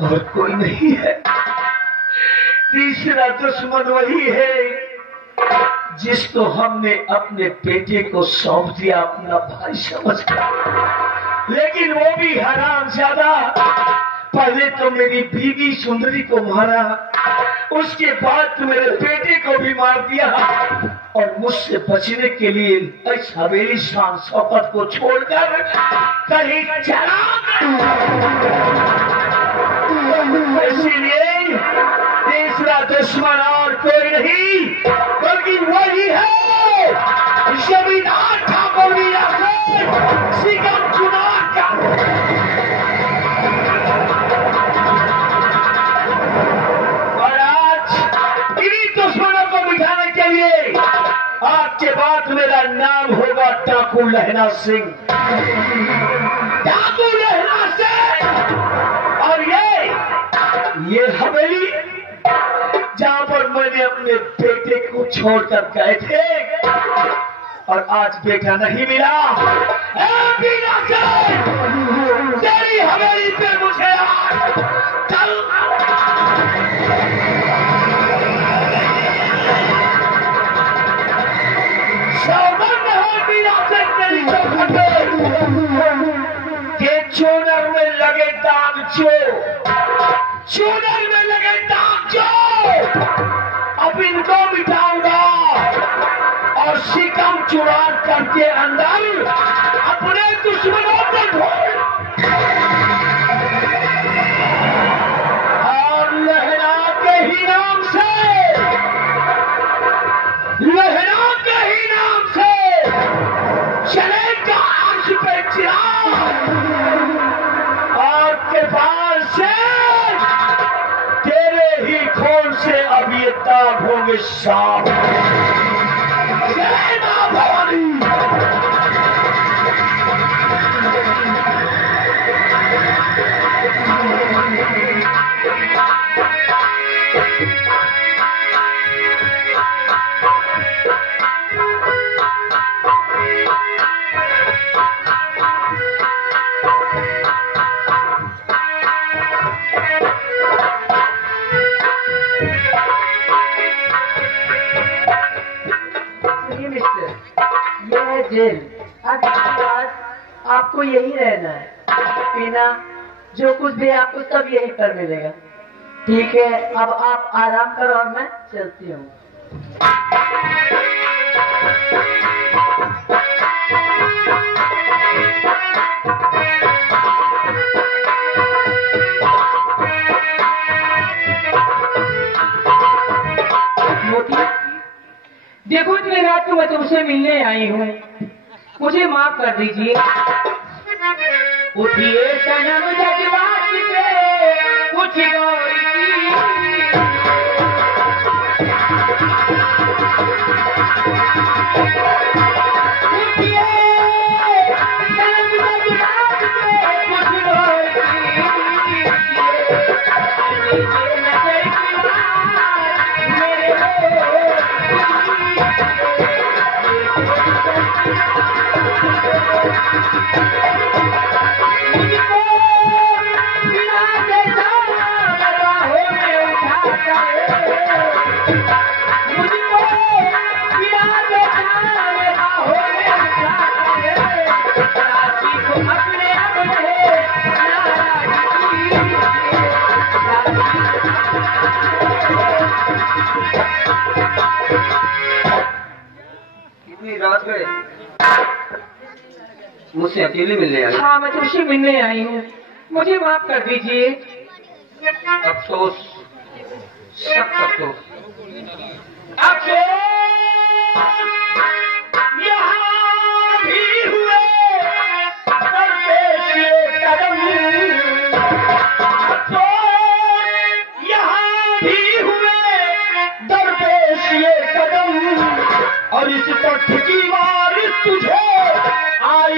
और कोई नहीं है। तीसरा दुश्मन वही है जिसको हमने अपने बेटे को सौंप दिया अपना भाई समझकर, लेकिन वो भी हरामजादा। पहले तो मेरी बीवी सुंदरी को मारा, उसके बाद तो मेरे बेटे को भी मार दिया, और मुझसे बचने के लिए इस हवेली शान शौकत को छोड़कर कहीं चला। इसीलिए तीसरा दुश्मन और कोई नहीं बल्कि वही है जमींदार ठाकुर सीकम चुनाव का। और आज इन्हीं दुश्मनों को मिटाने के लिए आपके बाद मेरा नाम होगा डाकू लहना सिंह, डाकू लहना सिंह। और ये हवेली जहां पर मैंने अपने बेटे को छोड़कर गए थे और आज बेटा नहीं मिला, तेरी हवेली पे मुझे कल के चूनर में लगे दाग चूनर में लगे दाग अब इनको मिटाऊंगा और सीकम चुरान करके अंदर अपने दुश्मनों को ढूंढ और लहरा के ही नाम से चलेगा अर्श पे चिराग और कृपाल से तेरे ही खून से अब ये दाग होंगे साफ। जय मां भवानी। जेल अब इसके बाद आपको यही रहना है, पीना जो कुछ भी आपको सब यहीं पर मिलेगा। ठीक है, अब आप आराम करो और मैं चलती हूँ। देखो इतनी रात को मैं तुमसे मिलने आई हूँ, मुझे माफ कर दीजिए। उठिए सनम जज्बात पे कुछ गौर उठिए सनम जज्बात पे कुछ गौर इतनी रात गए मुझसे अकेले मिलने आए। हाँ, मैं तुमसे मिलने आई हूँ, मुझे माफ कर दीजिए। अफसोस, सख्त अफसोस। यहाँ भी हुए दरपेश ये कदम, यहाँ भी हुए दरपेश ये कदम, और इस तथ्य की वारिस तुझे आज